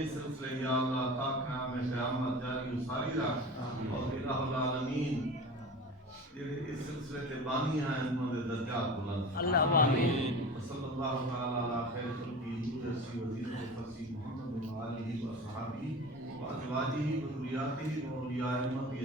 یہ سلسلے یا اللہ تا قیام قیامت جاری و ساری رکھ اور الہ العالمین جڑے اس سلسلے کے بانی ہیں انہوں نے درجات بلند اللہم آمین صلی اللہ تعالی علی خیر خلقی نور سی وزیر فصیح محمد و آلہ و صحابہ و ازواجہ و ذریاتہ و اولیاء امتی